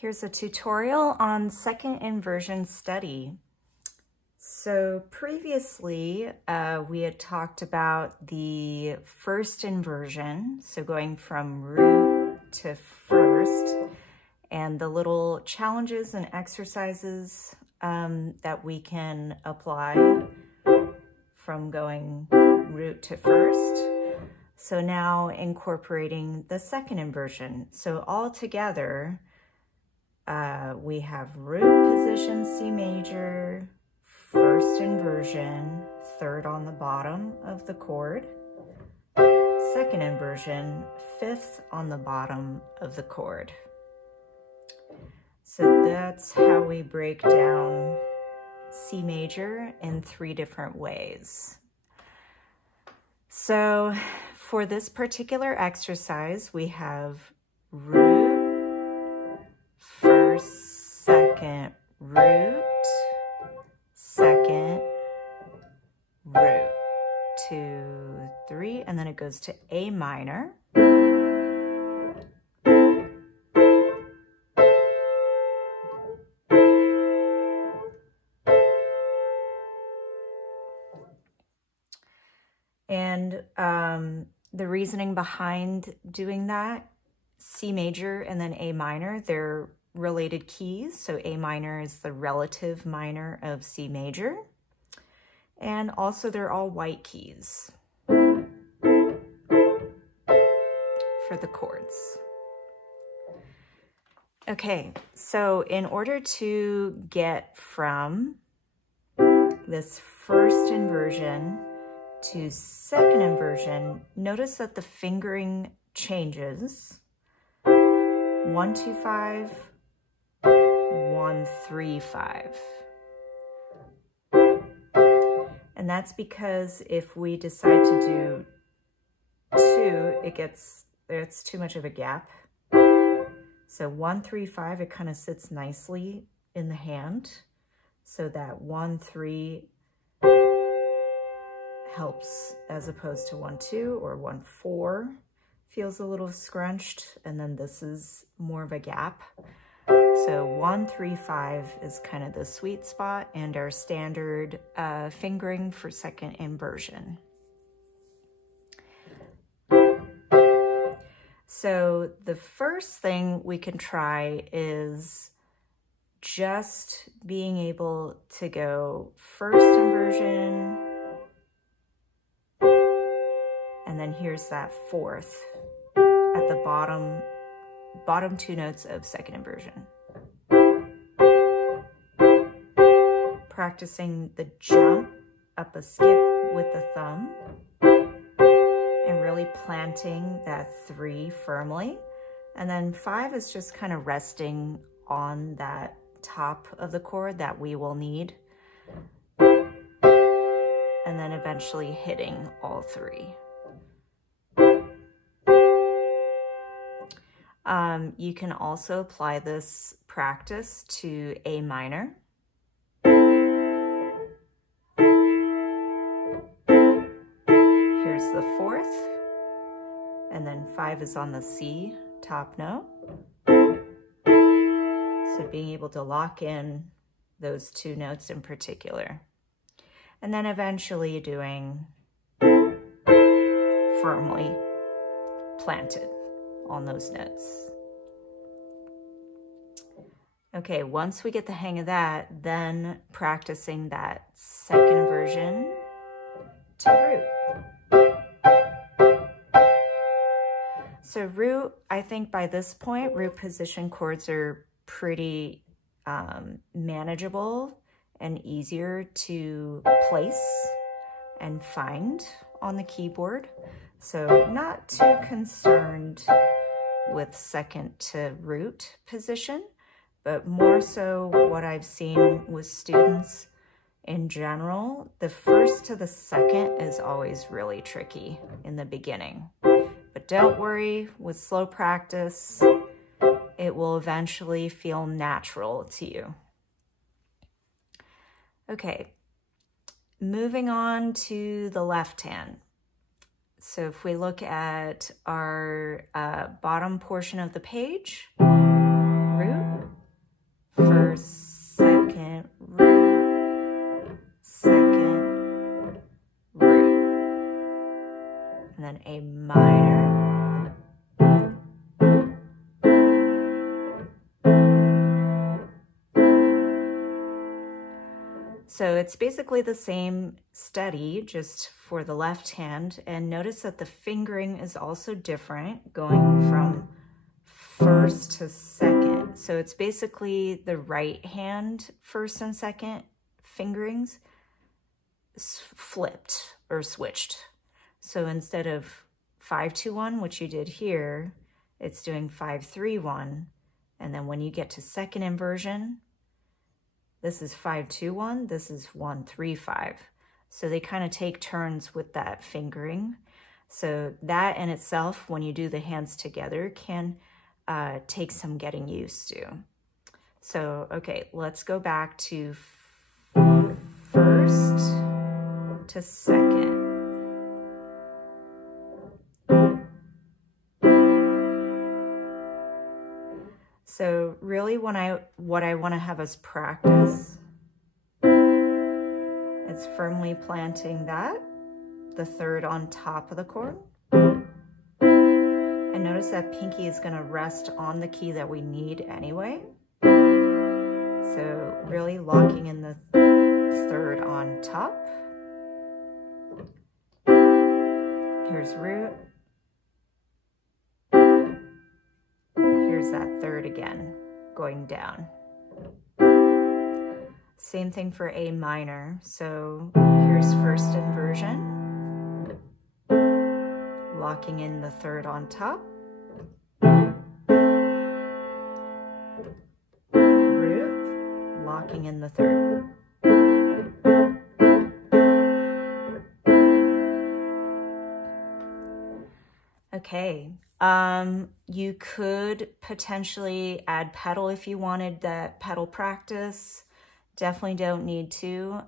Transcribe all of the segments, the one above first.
Here's a tutorial on second inversion study. So previously, we had talked about the first inversion, so going from root to first, and the little challenges and exercises that we can apply from going root to first. So now incorporating the second inversion. So all together, we have root position C major, first inversion, third on the bottom of the chord, second inversion, fifth on the bottom of the chord. So that's how we break down C major in 3 different ways. So for this particular exercise, we have root, first, second, root, second, root, 2, 3, and then it goes to A minor. And the reasoning behind doing that, C major and then A minor, they're related keys. So A minor is the relative minor of C major. And also they're all white keys for the chords. Okay, so in order to get from this first inversion to second inversion, notice that the fingering changes. 1, 2, 5, 1, 3, 5. And that's because if we decide to do 2, it's too much of a gap. So 1, 3, 5, it kind of sits nicely in the hand. So that 1, 3 helps as opposed to 1, 2 or 1, 4 feels a little scrunched, and then this is more of a gap. So 1, 3, 5 is kind of the sweet spot and our standard fingering for second inversion. So the first thing we can try is just being able to go first inversion, and then here's that fourth at the bottom 2 notes of second inversion. Practicing the jump up a skip with the thumb and really planting that 3 firmly. And then 5 is just kind of resting on that top of the chord that we will need. And then eventually hitting all 3. You can also apply this practice to A minor. Here's the 4th, and then 5 is on the C top note. So being able to lock in those 2 notes in particular. And then eventually doing firmly planted on those notes. Okay, once we get the hang of that, then practicing that second inversion to root. So root, I think by this point, root position chords are pretty manageable and easier to place and find on the keyboard. So not too concerned with second to root position, but more so what I've seen with students in general, the first to the second is always really tricky in the beginning. But don't worry, with slow practice, it will eventually feel natural to you. Okay, moving on to the left hand. So if we look at our bottom portion of the page, root, first, second, root, second, root, and then A minor, so it's basically the same study, just for the left hand. And notice that the fingering is also different, going from first to second. So it's basically the right hand first and second fingerings flipped or switched. So instead of 5-2-1, which you did here, it's doing 5-3-1. And then when you get to second inversion, this is 5-2-1, this is 1-3-5. So they kind of take turns with that fingering. So that in itself, when you do the hands together, can take some getting used to. So, okay, let's go back to first to second. So really what I want to have us practice is firmly planting that, the third on top of the chord. And notice that pinky is going to rest on the key that we need anyway. So really locking in the third on top. Here's root. Here's that third again, going down. Same thing for A minor. So here's first inversion, locking in the third on top. Root, locking in the third. Okay, you could potentially add pedal if you wanted that pedal practice. Definitely don't need to.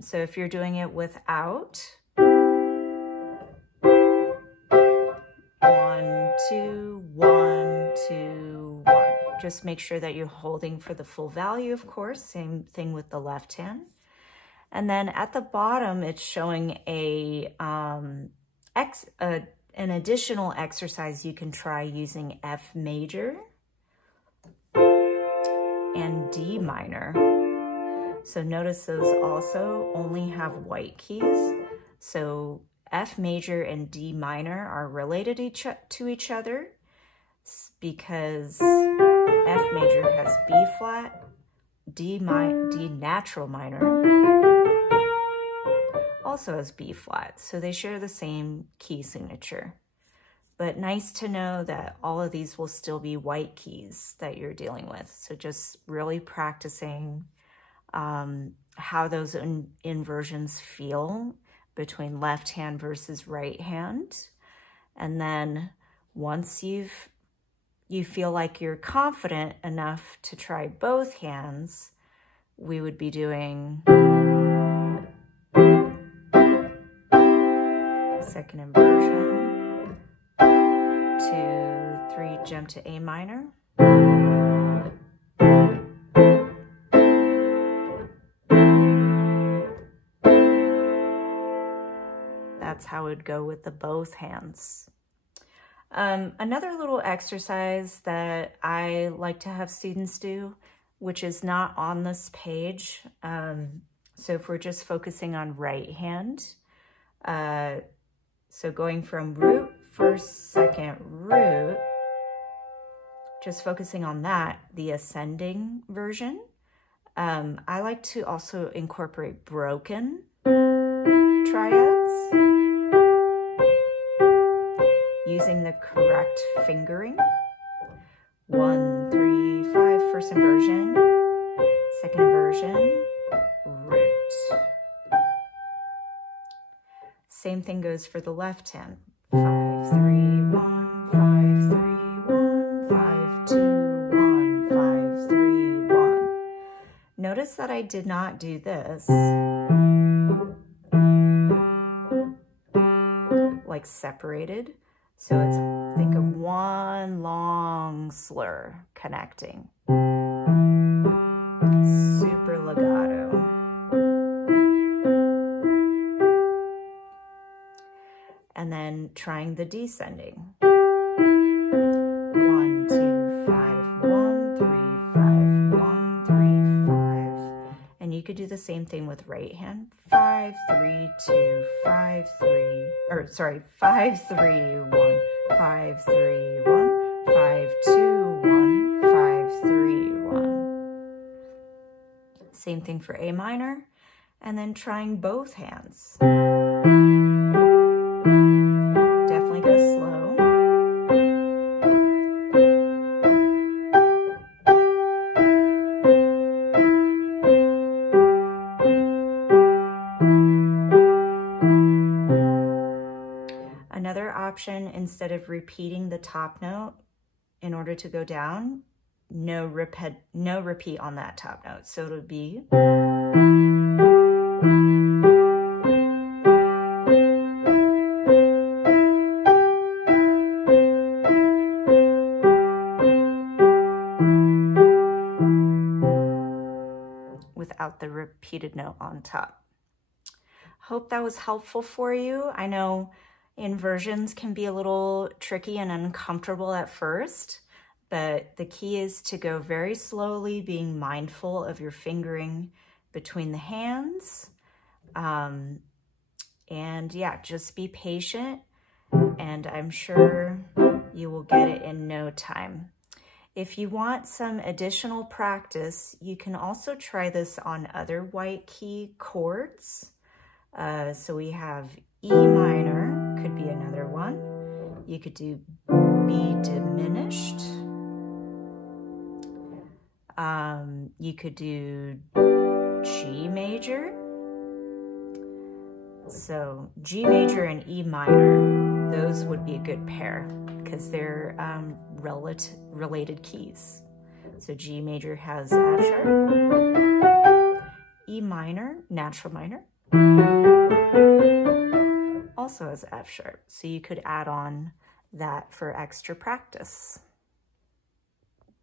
So if you're doing it without, 1, 2, 1, 2, 1. Just make sure that you're holding for the full value, of course. Same thing with the left hand. And then at the bottom, it's showing an additional exercise you can try using F major and D minor. So notice those also only have white keys. So F major and D minor are related to each other because F major has B flat, D natural minor also has B flat. So they share the same key signature. But nice to know that all of these will still be white keys that you're dealing with. So just really practicing how those inversions feel between left hand versus right hand. And then once you feel like you're confident enough to try both hands, we would be doing second inversion, 2, 3, jump to A minor. That's how it would go with the both hands. Another little exercise that I like to have students do, which is not on this page. So if we're just focusing on right hand, so going from root, first, second, root, just focusing on that, the ascending version. I like to also incorporate broken triads using the correct fingering. 1, 3, 5, first inversion, second inversion, root. Same thing goes for the left hand. 5, 3, 1, 5, 3, 1, 5, 2, 1, 5, 3, 1. Notice that I did not do this like separated. So it's, think of one long slur connecting. trying the descending. 1, 2, 5, 1, 3, 5, 1, 3, 5. And you could do the same thing with right hand. 5, 3, 2, 5, 3, or sorry, 5, 3, 1, 5, 3, 1, 5, 2, 1, 5, 3, 1. Same thing for A minor, and then trying both hands. Definitely go slow. Another option, instead of repeating the top note in order to go down, no repeat on that top note. So it'll be without the repeated note on top. Hope that was helpful for you. I know inversions can be a little tricky and uncomfortable at first, but the key is to go very slowly, being mindful of your fingering between the hands. And yeah, just be patient, and I'm sure you will get it in no time. If you want some additional practice, you can also try this on other white key chords. So we have E minor, could be another one. You could do B diminished. You could do G major. So G major and E minor, those would be a good pair because they're related keys. So G major has F sharp. E minor, natural minor, also has F sharp. So you could add on that for extra practice.